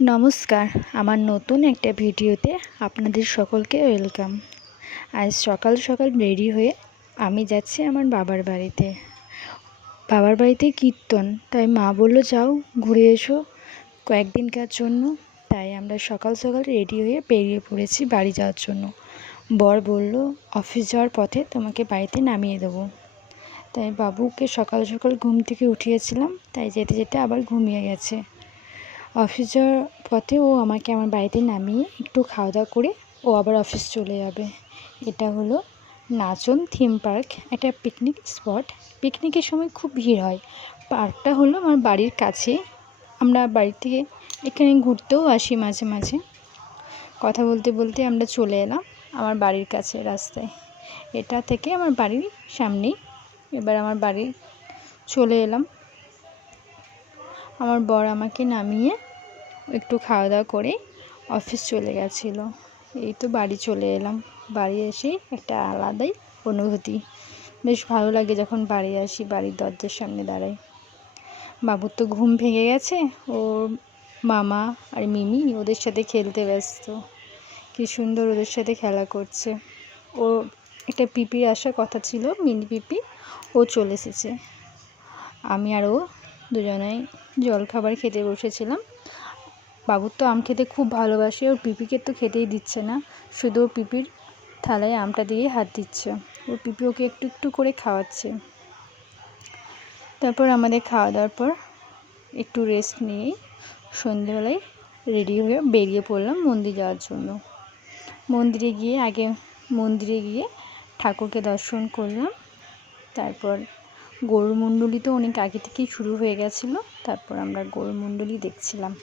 নমস্কার, আমার নতুন একটা ভিডিওতে আপনাদের সকলকে ওয়েলকাম। আজ সকাল সকাল রেডি হয়ে আমি যাচ্ছি আমার বাবার বাড়িতে। বাবার বাড়িতে কীর্তন, তাই মা বললো যাও ঘুরে এসো কয়েকদিনকার জন্য। তাই আমরা সকাল সকাল রেডি হয়ে বেরিয়ে পড়েছি বাড়ি যাওয়ার জন্য। বর বলল অফিস যাওয়ার পথে তোমাকে বাড়িতে নামিয়ে দেবো। তাই বাবুকে সকাল সকাল ঘুম থেকে উঠিয়েছিলাম, তাই যেতে যেতে আবার ঘুমিয়ে গেছে। অফিস যাওয়ার পথে ও আমাকে আমার বাড়িতে নামিয়ে একটু খাওয়া দাওয়া করে ও আবার অফিস চলে যাবে। এটা হলো নাচন থিম পার্ক, একটা পিকনিক স্পট। পিকনিকের সময় খুব ভিড় হয়। পার্কটা হলো আমার বাড়ির কাছে। আমরা বাড়ি থেকে এখানে ঘুরতেও আসি মাঝে মাঝে। কথা বলতে বলতে আমরা চলে এলাম আমার বাড়ির কাছে রাস্তায়। এটা থেকে আমার বাড়ির সামনেই। এবার আমার বাড়ি চলে এলাম। আমার বর আমাকে নামিয়ে একটু খাওয়া দাওয়া করে অফিস চলে গেছিলো। এই তো বাড়ি চলে এলাম। বাড়ি এসে একটা আলাদাই অনুভূতি, বেশ ভালো লাগে যখন বাড়ি আসি, বাড়ির দরজার সামনে দাঁড়াই। বাবুর তো ঘুম ভেঙে গেছে, ওর মামা আর মিমি ওদের সাথে খেলতে ব্যস্ত। কি সুন্দর ওদের সাথে খেলা করছে। ও একটা পিপি আসার কথা ছিল, মিনি পিপি, ও চলে এসেছে। আমি আর ও দুজনেই জলখাবার খেতে বসেছিলাম। বাবুর তো আম খেতে খুব ভালোবাসে, ওর পিপিকে তো খেতেই দিচ্ছে না, শুধু ওর পিপির থালায় আমটা দিয়ে হাত দিচ্ছে। ওর পিপি ওকে একটু একটু করে খাওয়াচ্ছে। তারপর আমাদের খাওয়া দাওয়ার পর একটু রেস্ট নিয়েই সন্ধেবেলায় রেডি হয়ে বেরিয়ে পড়লাম মন্দির যাওয়ার জন্য। মন্দিরে গিয়ে ঠাকুরকে দর্শন করলাম। তারপর গৌরমণ্ডলী তো অনেক আগে থেকেই শুরু হয়ে গেছিলো। তারপর আমরা গৌরমণ্ডলী দেখছিলাম।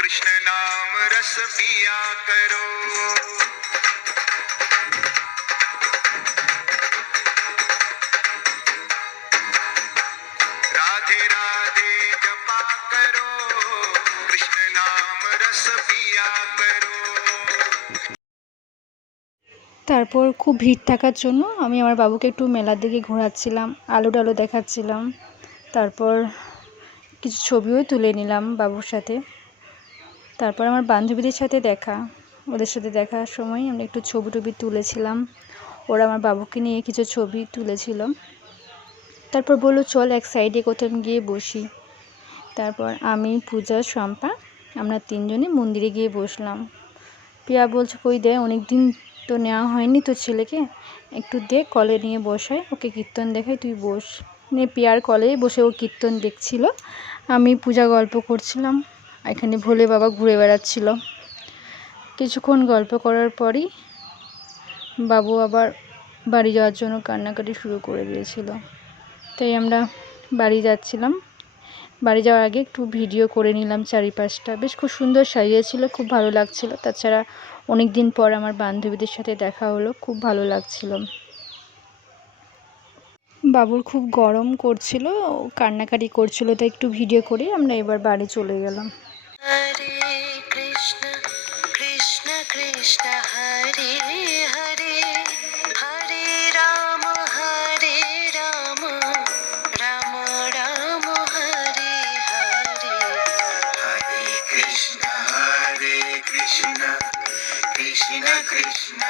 कृष्ण नाम रस पिया करो, राधे राधे जपा करो, कृष्ण नाम रस पिया करो। তারপর খুব ভিড় থাকার জন্য আমি আমার বাবুকে একটু মেলার দিকে ঘোরাচ্ছিলাম, আলো টালো দেখাচ্ছিলাম। তারপর কিছু ছবিও তুলে নিলাম বাবুর সাথে। তারপর আমার বান্ধবীদের সাথে ওদের সাথে দেখার সময় আমরা একটু ছবি টবি তুলেছিলাম। ওরা আমার বাবুকে নিয়ে কিছু ছবি তুলেছিল। তারপর বললো চল এক সাইডে কোথাও গিয়ে বসি। তারপর আমি, পূজা, শম্পা আমরা তিনজনে মন্দিরে গিয়ে বসলাম। পিয়া বলছে কই দে, অনেক দিন তো নেওয়া হয়নি তোর ছেলেকে, একটু দে কলে নিয়ে বসাই, ওকে কীর্তন দেখাই, তুই বস। নিয়ে পিয়ার কলে বসে ও কীর্তন দেখছিল, আমি পূজা গল্প করছিলাম। এখানে ভোলে বাবা ঘুরে বেড়াচ্ছিল। কিছুক্ষণ গল্প করার পরই বাবু আবার বাড়ি যাওয়ার জন্য কান্নাকাটি শুরু করে দিয়েছিল। তাই আমরা বাড়ি যাচ্ছিলাম। বাড়ি যাওয়ার আগে একটু ভিডিও করে নিলাম চারিপাশটা, বেশ খুব সুন্দর সাজিয়েছিল, খুব ভালো লাগছিল। তাছাড়া অনেক দিন পর আমার বান্ধবীদের সাথে দেখা হলো, খুব ভালো লাগছিল। বাবুর খুব গরম করছিল, কান্নাকাটি করছিল, তাই একটু ভিডিও করে আমরা এবার বাড়ি চলে গেলাম। हरे कृष्ण कृष्ण कृष्ण हरे हरे, हरे राम राम राम हरे हरे, हरे कृष्ण कृष्ण कृष्ण कृष्ण